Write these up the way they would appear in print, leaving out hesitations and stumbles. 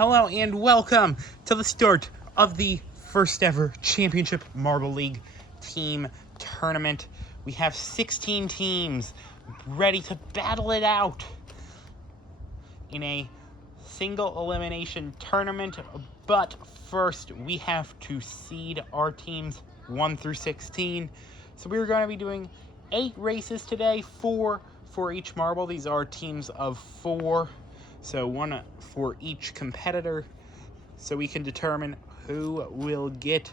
Hello and welcome to the start of the first ever Championship Marble League team tournament. We have 16 teams ready to battle it out in a single elimination tournament, but first we have to seed our teams 1 through 16. So we're going to be doing 8 races today, 4 for each marble. These are teams of 4. So 1 for each competitor, so we can determine who will get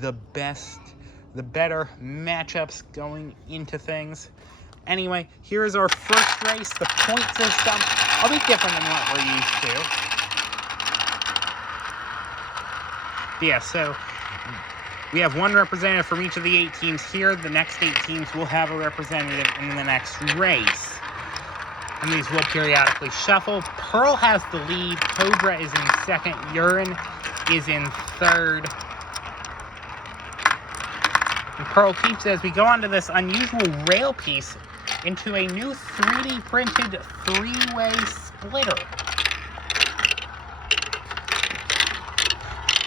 the better matchups going into things. Anyway, here is our first race. The point system, a bit different than what we're used to. Yeah, so we have 1 representative from each of the 8 teams here. The next 8 teams will have a representative in the next race. And these will periodically shuffle. Pearl has the lead. Cobra is in second. Urine is in third. And Pearl keeps, as we go on to this unusual rail piece, into a new 3D printed 3-way splitter.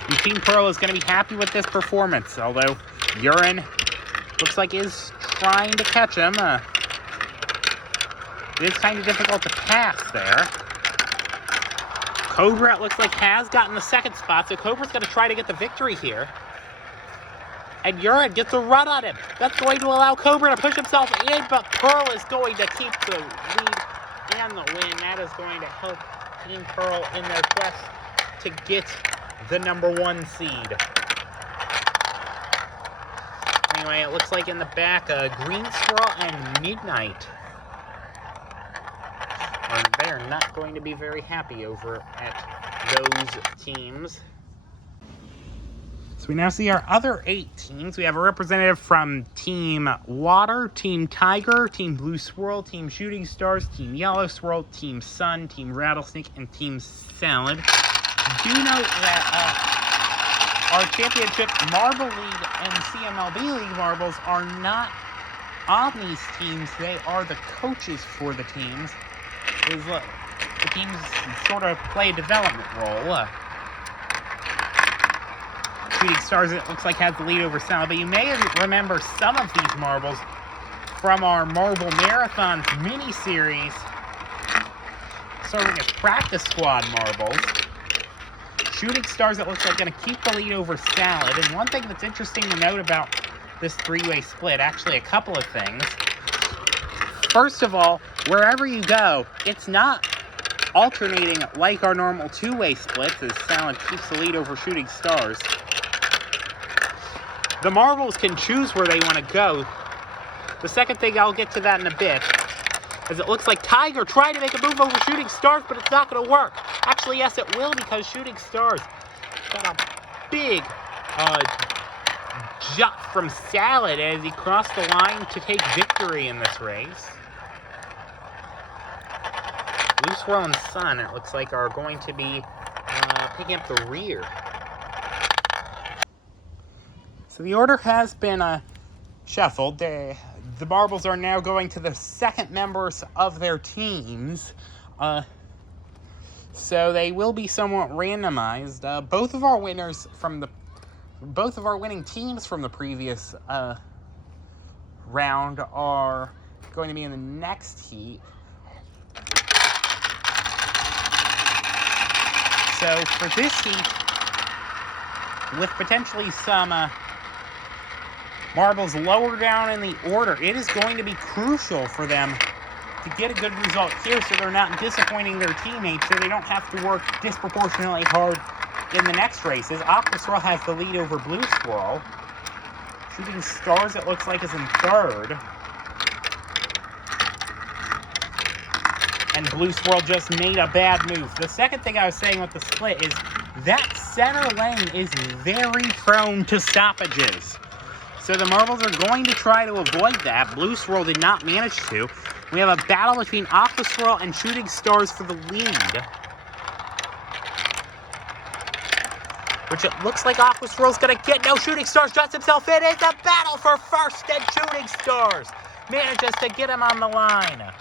And Team Pearl is going to be happy with this performance, although Urine looks like is trying to catch him. It is kind of difficult to pass there. Cobra, it looks like, has gotten the second spot, so Cobra's going to try to get the victory here. And Urine gets a run on him. That's going to allow Cobra to push himself in, but Pearl is going to keep the lead and the win. That is going to help Team Pearl in their quest to get the #1 seed. Anyway, it looks like in the back, Green Swirl and Midnight. They are not going to be very happy over at those teams. So we now see our other 8 teams. We have a representative from Team Water, Team Tiger, Team Blue Swirl, Team Shooting Stars, Team Yellow Swirl, Team Sun, Team Rattlesnake, and Team Salad. Do note that our Championship Marble League and CMLB League marbles are not on these teams. They are the coaches for the teams. The teams sort of play a development role. Shooting Stars, it looks like, has the lead over Salad, but you may remember some of these marbles from our Marble Marathons mini-series, serving as practice squad marbles. Shooting Stars, it looks like, going to keep the lead over Salad, and one thing that's interesting to note about this 3-way split, actually a couple of things. First of all, wherever you go, it's not alternating like our normal 2-way splits, as Salad keeps the lead over Shooting Stars. The marbles can choose where they want to go. The second thing, I'll get to that in a bit, as it looks like Tiger tried to make a move over Shooting Stars, but it's not going to work. Actually, yes, it will, because Shooting Stars got a big jump from Salad as he crossed the line to take victory in this race. Blue Swirl and Sun, it looks like, are going to be picking up the rear. So the order has been shuffled. The marbles are now going to the second members of their teams. So they will be somewhat randomized. Both of our winning teams from the previous round are going to be in the next heat. So for this heat, with potentially some marbles lower down in the order, it is going to be crucial for them to get a good result here so they're not disappointing their teammates, so they don't have to work disproportionately hard in the next races. Aqua Swirl has the lead over Blue Swirl. Shooting Stars, it looks like, is in third. And Blue Swirl just made a bad move. The second thing I was saying with the split is that center lane is very prone to stoppages. So the marbles are going to try to avoid that. Blue Swirl did not manage to. We have a battle between Aqua Swirl and Shooting Stars for the lead, which it looks like Aqua Swirl's going to get. No, Shooting Stars juts himself in. It's a battle for first, and Shooting Stars manages to get him on the line.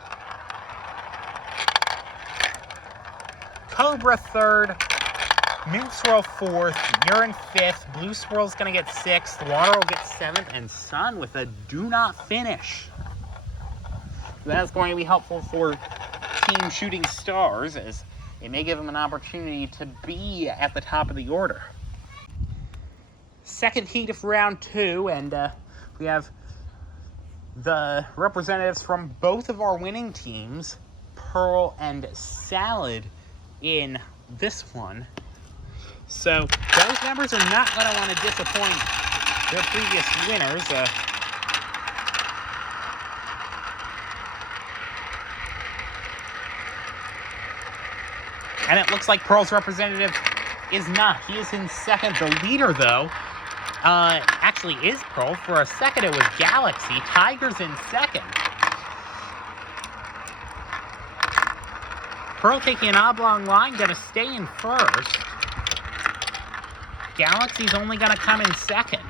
Cobra third, Mint Swirl 4th, Urine 5th, Blue Swirl's going to get 6th, Water will get 7th, and Sun with a do not finish. That's going to be helpful for Team Shooting Stars, as it may give them an opportunity to be at the top of the order. Second heat of round 2, and we have the representatives from both of our winning teams, Pearl and Salad, in this one. So those members are not going to want to disappoint their previous winners. And it looks like Pearl's representative is not. He is in second. The leader, though, actually is Pearl. For a second, it was Galaxy. Tiger's in second. Pearl taking an oblong line, going to stay in first. Galaxy's only going to come in second.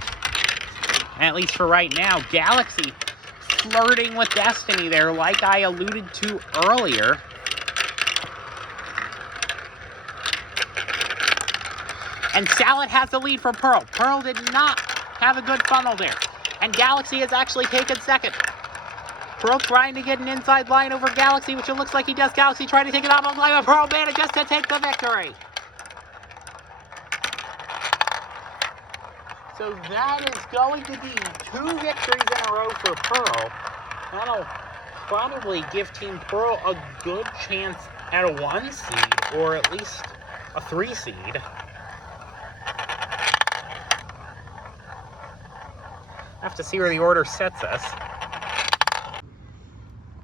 At least for right now. Galaxy flirting with destiny there, like I alluded to earlier. And Salad has the lead for Pearl. Pearl did not have a good funnel there. And Galaxy has actually taken second. Pearl trying to get an inside line over Galaxy, which it looks like he does. Galaxy trying to take it off on line, but Pearl manages to take the victory. So that is going to be 2 victories in a row for Pearl. That'll probably give Team Pearl a good chance at a 1 seed, or at least a 3 seed. Have to see where the order sets us.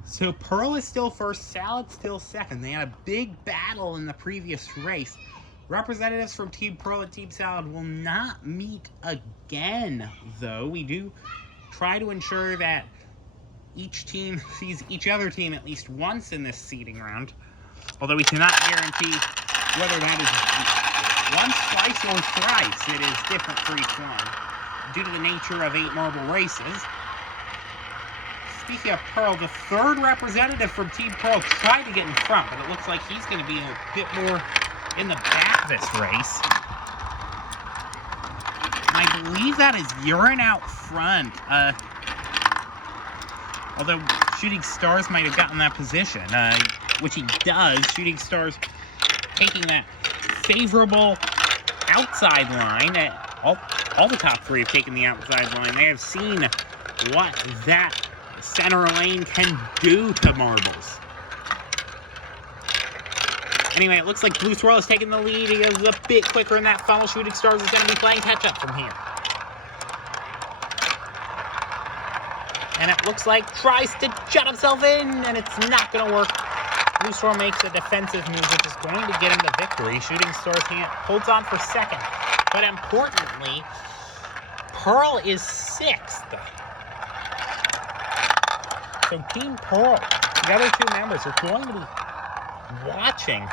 So Pearl is still first, Salad still second. They had a big battle in the previous race. Representatives from Team Pearl and Team Salad will not meet again, though. We do try to ensure that each team sees each other team at least once in this seeding round. Although we cannot guarantee whether that is once, twice, or thrice. It is different for each one, due to the nature of 8 marble races. Speaking of Pearl, the third representative from Team Pearl tried to get in front, but it looks like he's going to be a bit more in the back this race. And I believe that is Urine out front. Although Shooting Stars might have gotten that position, which he does. Shooting Stars taking that favorable outside line. All the top 3 have taken the outside line. They have seen what that center lane can do to marbles. Anyway, it looks like Blue Swirl is taking the lead. He goes a bit quicker in that funnel. Shooting Stars is going to be playing catch-up from here. And it looks like tries to shut himself in, and it's not going to work. Blue Swirl makes a defensive move, which is going to get him the victory. Shooting Stars holds on for second. But importantly, Pearl is 6th. So Team Pearl, the other 2 members, are going to be watching,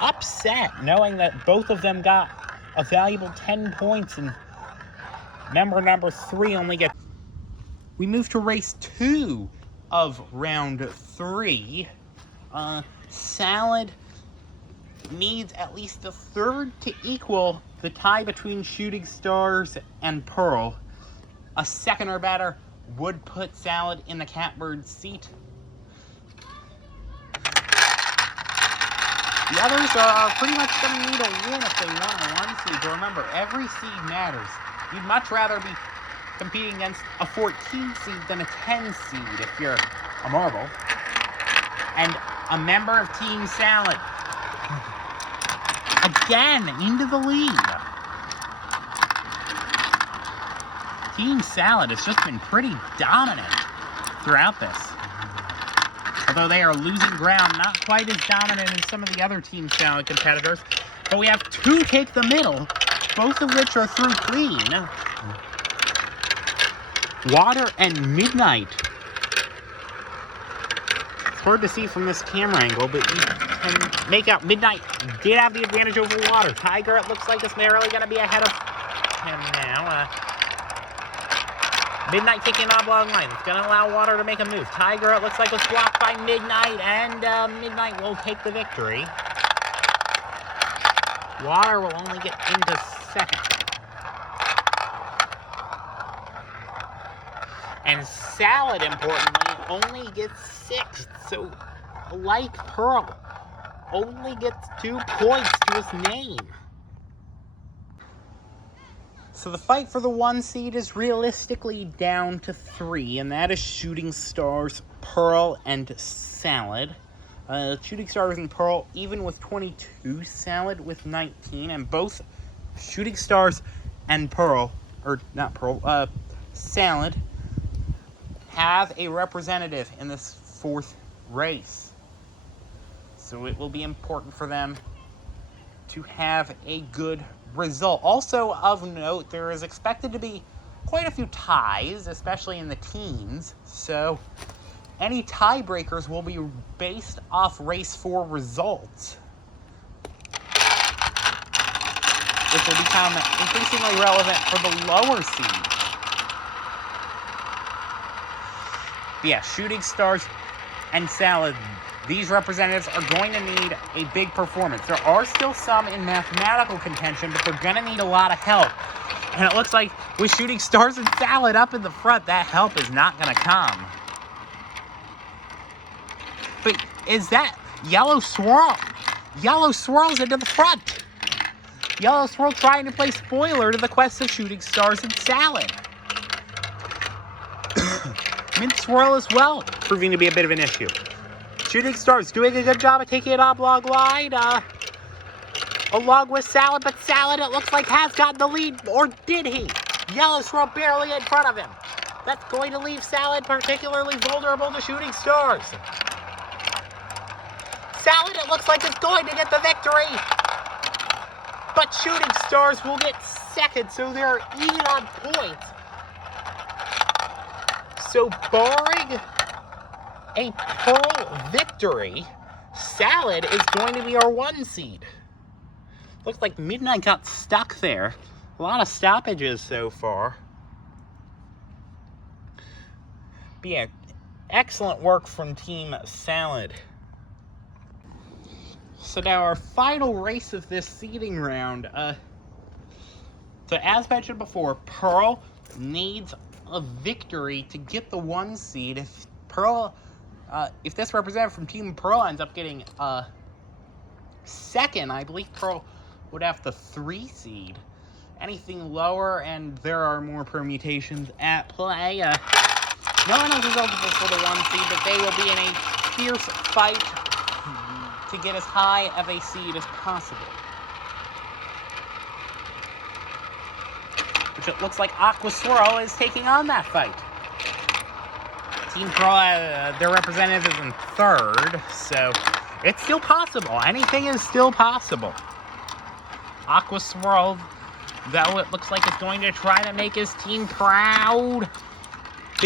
upset, knowing that both of them got a valuable 10 points, and member number 3 only gets. We move to race 2 of round 3. Salad needs at least a third to equal the tie between Shooting Stars and Pearl. A second or better would put Salad in the catbird seat. The others are pretty much going to need a win if they want a 1 seed. But remember, every seed matters. You'd much rather be competing against a 14 seed than a 10 seed if you're a marble. And a member of Team Salad, again, into the lead. Team Salad has just been pretty dominant throughout this. Although they are losing ground, not quite as dominant as some of the other Team Salad competitors. But we have 2 take the middle, both of which are through clean. Water and Midnight. It's hard to see from this camera angle, but you can make out Midnight did have the advantage over Water. Tiger, it looks like, is narrowly going to be ahead of him now. Midnight taking an oblong line. It's going to allow Water to make a move. Tiger, it looks like, was blocked by Midnight, and Midnight will take the victory. Water will only get into second. And Salad, importantly, only gets sixth. So, like Pearl, only gets 2 points to his name. So the fight for the 1 seed is realistically down to 3, and that is Shooting Stars, Pearl, and Salad. Shooting Stars and Pearl even with 22, Salad with 19, and both Shooting Stars and Pearl, or not Pearl, Salad, have a representative in this 4th race. So it will be important for them to have a good result. Also of note, there is expected to be quite a few ties, especially in the teens. So any tiebreakers will be based off race 4 results, which will become increasingly relevant for the lower seeds. But yeah, Shooting Stars and Salad, these representatives are going to need a big performance. There are still some in mathematical contention, but they're going to need a lot of help. And it looks like with Shooting Stars and Salad up in the front, that help is not going to come. But is that Yellow Swirl? Yellow Swirl's into the front. Yellow Swirl trying to play spoiler to the quest of Shooting Stars and Salad. Mint Swirl as well, proving to be a bit of an issue. Shooting Stars doing a good job of taking it oblong line, along with Salad, but Salad, it looks like, has gotten the lead, or did he? Yellow Swirl barely in front of him. That's going to leave Salad particularly vulnerable to Shooting Stars. Salad, it looks like, is going to get the victory, but Shooting Stars will get second, so they're even on points. So barring a Pearl victory, Salad is going to be our 1 seed. Looks like Midnight got stuck there. A lot of stoppages so far. But yeah, excellent work from Team Salad. So now our final race of this seeding round. So as mentioned before, Pearl needs a victory to get the 1 seed. If Pearl, if this representative from Team Pearl ends up getting second, I believe Pearl would have the 3 seed. Anything lower, and there are more permutations at play. No one else is eligible for the 1 seed, but they will be in a fierce fight to get as high of a seed as possible. Which it looks like Aqua Swirl is taking on that fight. Team Pearl, their representative is in 3rd, so it's still possible. Anything is still possible. Aqua Swirl, though, it looks like is going to try to make his team proud.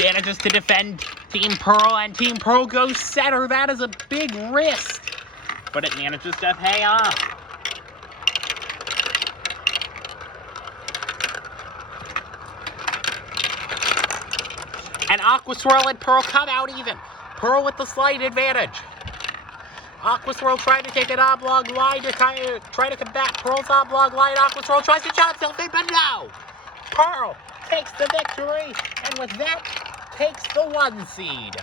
Manages to defend Team Pearl, and Team Pearl goes center. That is a big risk, but it manages to pay off. And Aqua Swirl and Pearl come out even. Pearl with the slight advantage. Aqua Swirl trying to take an oblong line to try to combat Pearl's oblong line. Aqua Swirl tries to shot himself in, but no! Pearl takes the victory, and with that, takes the 1 seed.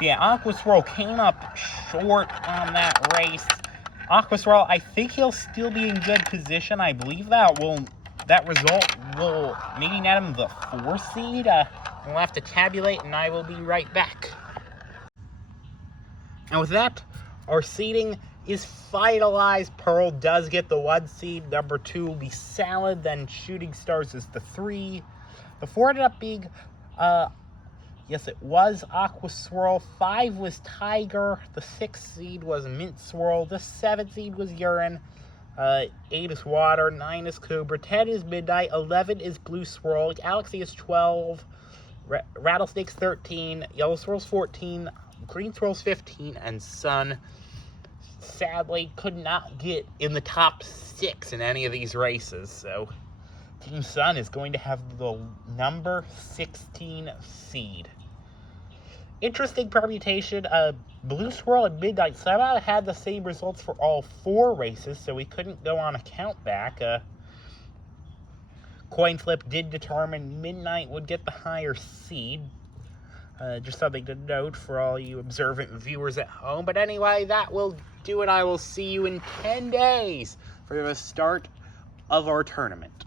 Yeah, Aqua Swirl came up short on that race. Aqua Swirl, I think he'll still be in good position. I believe that result will maybe net him the 4 seed. We'll have to tabulate, and I will be right back. And with that, our seeding is finalized. Pearl does get the 1 seed. Number 2 will be Salad. Then Shooting Stars is the 3. The 4 ended up being, yes, it was Aqua Swirl. 5 was Tiger. The 6th seed was Mint Swirl. The 7th seed was Urine. 8 is Water. 9 is Cobra. 10 is Midnight. 11 is Blue Swirl. Galaxy is 12. Rattlesnake's 13. Yellow Swirl's 14. Green Swirl's 15. And Sun, sadly, could not get in the top 6 in any of these races. So Team Sun is going to have the number 16 seed. Interesting permutation. Blue Swirl and Midnight somehow had the same results for all 4 races, so we couldn't go on a count back. Coin flip did determine Midnight would get the higher seed. Just something to note for all you observant viewers at home. But anyway, that will do it. I will see you in 10 days for the start of our tournament.